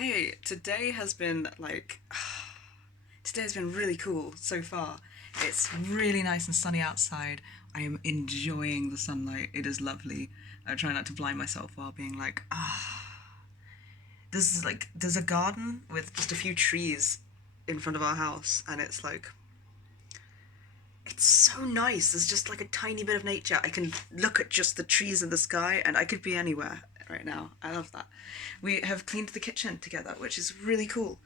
Hey, today has been really cool so far. It's really nice and sunny outside. I am enjoying the sunlight. It is lovely. I try not to blind myself while being like, there's a garden with just a few trees in front of our house, and it's so nice. There's just like a tiny bit of nature. I can look at just the trees and the sky, and I could be anywhere right now. I love that. We have cleaned the kitchen together, which is really cool,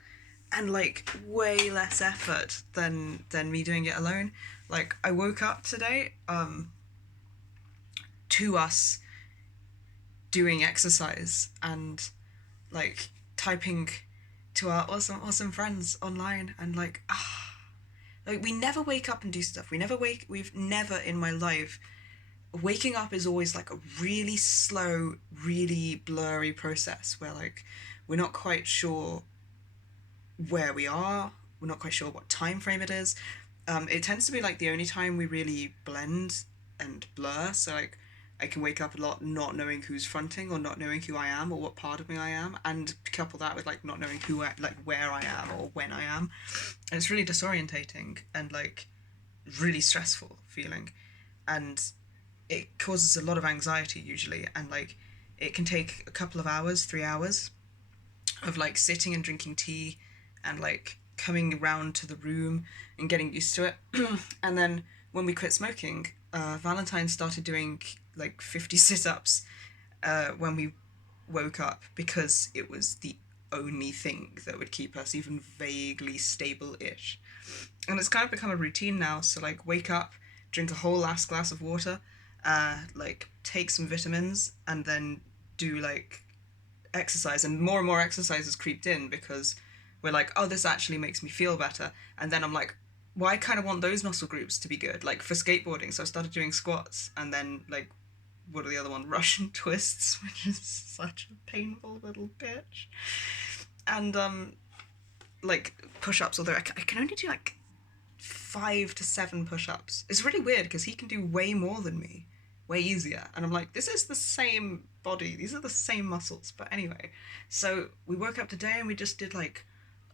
and like way less effort than me doing it alone. Like I woke up today to us doing exercise and like typing to our awesome friends online and like we never wake up and do stuff. We've never in my life waking up is always like a really slow, really blurry process where like we're not quite sure where we are. We're not quite sure what time frame it is. It tends to be like the only time we really blend and blur. So like I can wake up a lot not knowing who's fronting or not knowing who I am or what part of me I am, and couple that with like not knowing like where I am or when I am, and it's really disorientating and like really stressful feeling, and it causes a lot of anxiety usually, and like it can take a couple of hours, 3 hours of like sitting and drinking tea and like coming around to the room and getting used to it. And then when we quit smoking, Valentine started doing like 50 sit ups when we woke up because it was the only thing that would keep us even vaguely stable ish. And it's kind of become a routine now. So, like, wake up, drink a whole last glass of water, like, take some vitamins, and then do like exercise, and more exercises creeped in because we're like, oh, this actually makes me feel better. And then I'm like, well, I kind of want those muscle groups to be good, like for skateboarding. So I started doing squats, and then like, what are the other one? Russian twists, which is such a painful little bitch. And like push-ups, although I can only do like 5 to 7 push-ups. It's really weird because he can do way more than me, way easier, and I'm like, this is the same body, these are the same muscles. But anyway, so we woke up today and we just did like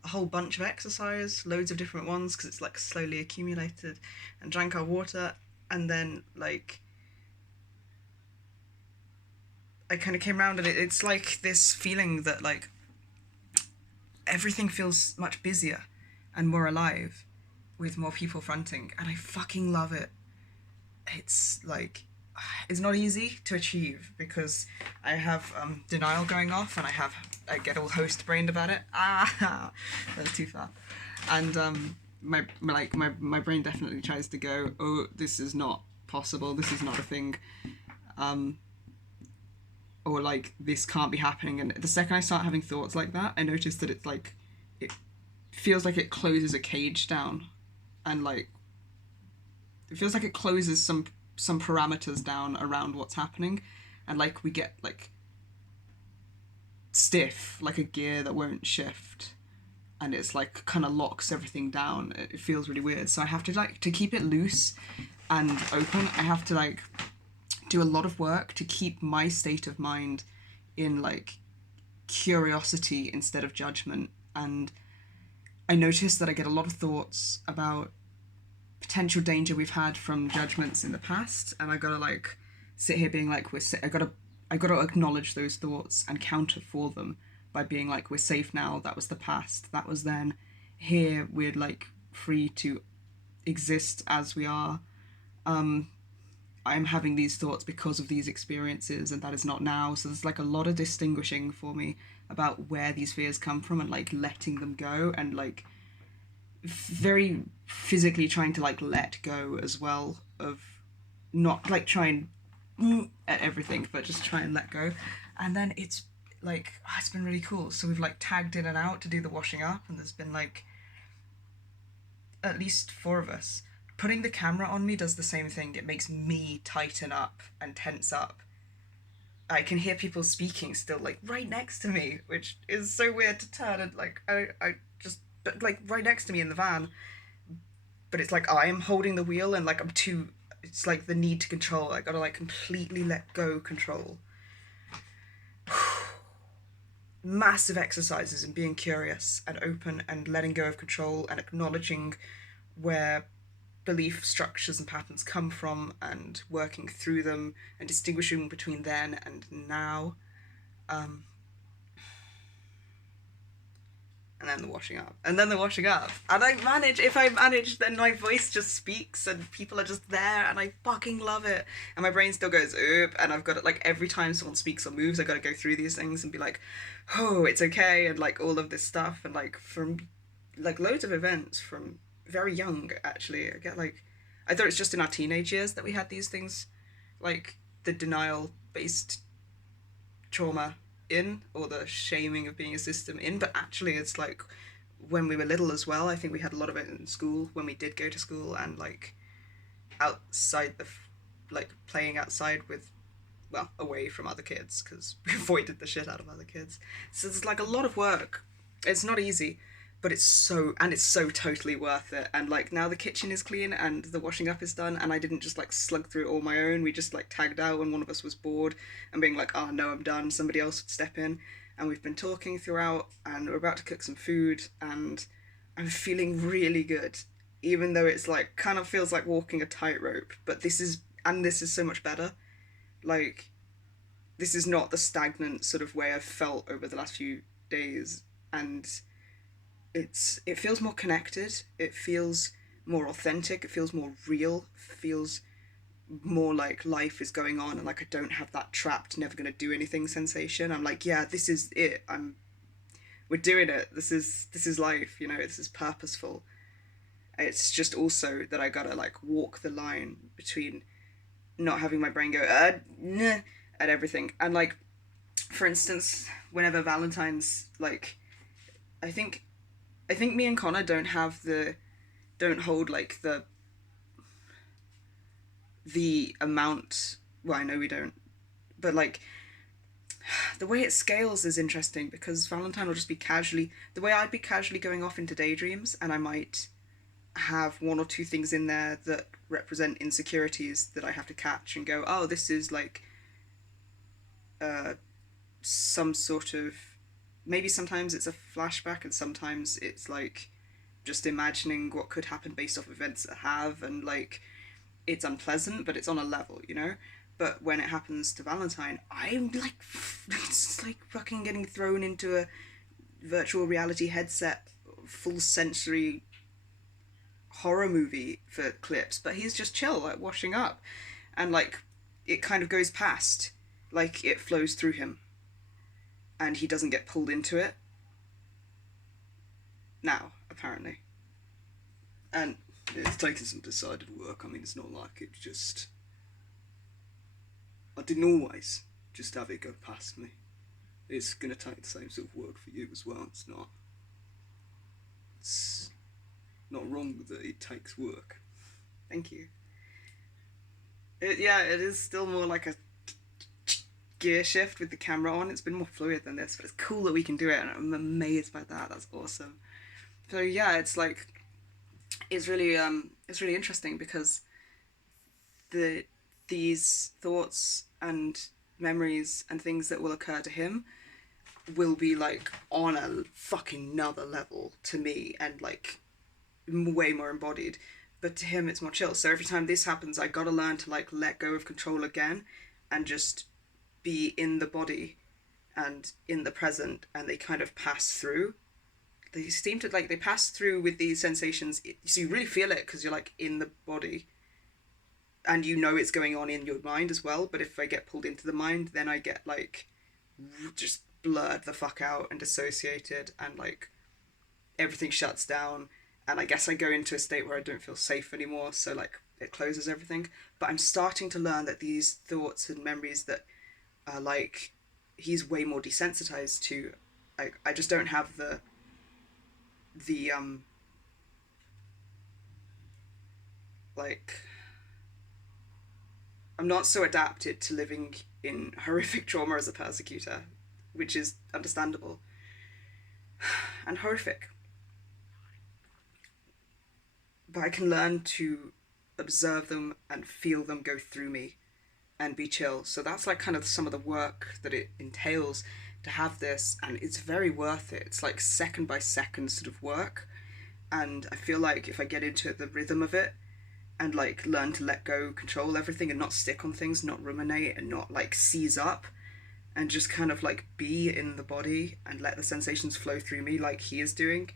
a whole bunch of exercise, loads of different ones because it's like slowly accumulated, and drank our water. And then like I kind of came around, and it's like this feeling that like everything feels much busier and more alive with more people fronting, and I fucking love it. It's like it's not easy to achieve because I have denial going off, and I get all host brained about it. That's too far. And my brain definitely tries to go, oh, this is not possible. This is not a thing. Um, or like this can't be happening. And the second I start having thoughts like that, I notice that it's like it feels like it closes a cage down, and like it feels like it closes some parameters down around what's happening, and like we get like stiff like a gear that won't shift, and it's like kind of locks everything down. It feels really weird, so I have to like to keep it loose and open. I have to like do a lot of work to keep my state of mind in like curiosity instead of judgment. And I notice that I get a lot of thoughts about potential danger we've had from judgments in the past, and I gotta like sit here being like I gotta acknowledge those thoughts and counter for them by being like, we're safe now. That was the past. That was then. Here we're like free to exist as we are. I'm having these thoughts because of these experiences, and that is not now. So there's like a lot of distinguishing for me about where these fears come from, and like letting them go, and like very physically trying to like let go as well of not like trying at everything, but just try and let go. And then it's like it's been really cool. So we've like tagged in and out to do the washing up, and there's been like at least 4 of us. Putting the camera on me does the same thing. It makes me tighten up and tense up. I can hear people speaking still like right next to me, which is so weird to turn and like I just like right next to me in the van, but it's like I am holding the wheel, and like I'm too. It's like the need to control. I gotta like completely let go control. massive exercises in being curious and open and letting go of control and acknowledging where belief structures and patterns come from and working through them and distinguishing between then and now. Um, and then the washing up, and then the washing up. And if I manage, then my voice just speaks and people are just there and I fucking love it. And my brain still goes, oop, and I've got it like every time someone speaks or moves, I gotta go through these things and be like, oh, it's okay, and like all of this stuff. And like from like loads of events from very young, actually. I get like, I thought it's just in our teenage years that we had these things, like the denial based trauma in, or the shaming of being a system in, but actually it's like when we were little as well. I think we had a lot of it in school when we did go to school, and like outside like playing outside with, well, away from other kids because we avoided the shit out of other kids. So it's like a lot of work. It's not easy, but it's so totally worth it. And like now the kitchen is clean and the washing up is done, and I didn't just like slug through it all my own. We just like tagged out when one of us was bored and being like, oh no, I'm done. Somebody else would step in, and we've been talking throughout, and we're about to cook some food, and I'm feeling really good, even though it's like kind of feels like walking a tightrope. But this is so much better. Like this is not the stagnant sort of way I've felt over the last few days, and it feels more connected. It feels more authentic. It feels more real. It feels more like life is going on, and like I don't have that trapped, never gonna do anything sensation. I'm like, yeah, this is it. We're doing it. This is life. You know, this is purposeful. It's just also that I gotta like walk the line between not having my brain go nah, at everything, and like for instance, whenever Valentine's like, I think I think me and Connor don't hold like the amount. Well, I know we don't, but like the way it scales is interesting because Valentine will just be casually the way I'd be casually going off into daydreams, and I might have one or two things in there that represent insecurities that I have to catch and go, oh, this is like uh, some sort of, maybe sometimes it's a flashback and sometimes it's like just imagining what could happen based off events that have, and like it's unpleasant but it's on a level, you know. But when it happens to Valentine, I'm like it's like fucking getting thrown into a virtual reality headset, full sensory horror movie for clips, but he's just chill, like washing up, and like it kind of goes past, like it flows through him, and he doesn't get pulled into it now, apparently. And it's taken some decided work. I mean, it's not like it's just. I didn't always just have it go past me. It's gonna take the same sort of work for you as well. It's not. It's not wrong that it takes work. Thank you. Yeah, it is still more like a gear shift with the camera on. It's been more fluid than this, but it's cool that we can do it, and I'm amazed by that. That's awesome. So yeah, it's like it's really interesting because the these thoughts and memories and things that will occur to him will be like on a fucking another level to me, and like way more embodied, but to him it's more chill. So every time this happens, I gotta learn to like let go of control again and just be in the body and in the present, and they kind of pass through. They seem to like they pass through with these sensations, so you really feel it because you're like in the body, and you know it's going on in your mind as well. But if I get pulled into the mind, then I get like just blurred the fuck out and dissociated, and like everything shuts down, and I guess I go into a state where I don't feel safe anymore, so like it closes everything. But I'm starting to learn that these thoughts and memories that are like he's way more desensitized to, like I just don't have the like I'm not so adapted to living in horrific trauma as a persecutor, which is understandable and horrific. But I can learn to observe them and feel them go through me and be chill. So that's like kind of some of the work that it entails. to have this, and it's very worth it. It's like second by second sort of work, and I feel like if I get into the rhythm of it and like learn to let go, control everything, and not stick on things, not ruminate, and not like seize up, and just kind of like be in the body and let the sensations flow through me like he is doing,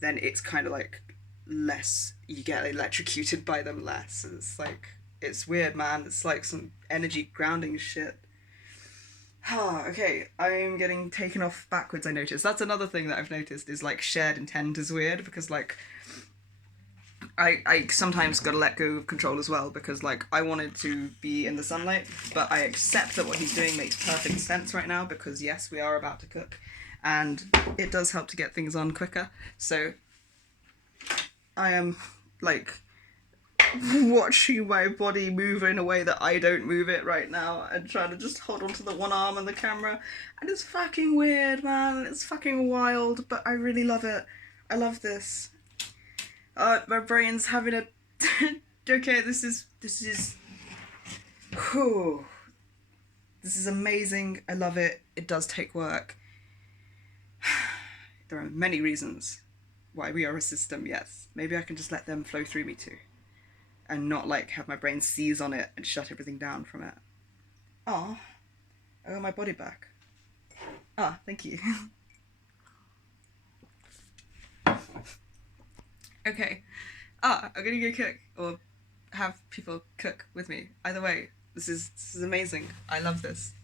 then it's kind of like less, you get electrocuted by them less. It's like, it's weird, man. It's like some energy grounding shit. Okay, I'm getting taken off backwards, I noticed. That's another thing that I've noticed is like shared intent is weird because like I sometimes gotta let go of control as well because like I wanted to be in the sunlight, but I accept that what he's doing makes perfect sense right now because yes, we are about to cook and it does help to get things on quicker. So I am like watching my body move in a way that I don't move it right now and trying to just hold on to the one arm and the camera, and it's fucking weird, man. It's fucking wild, but I really love it. I love this. My brain's having a okay, this is whew. This is amazing. I love it. It does take work. There are many reasons why we are a system, yes. Maybe I can just let them flow through me too. And not like have my brain seize on it and shut everything down from it. Oh, I got my body back. Ah, thank you. Okay. I'm gonna go cook or have people cook with me. Either way, this is amazing. I love this.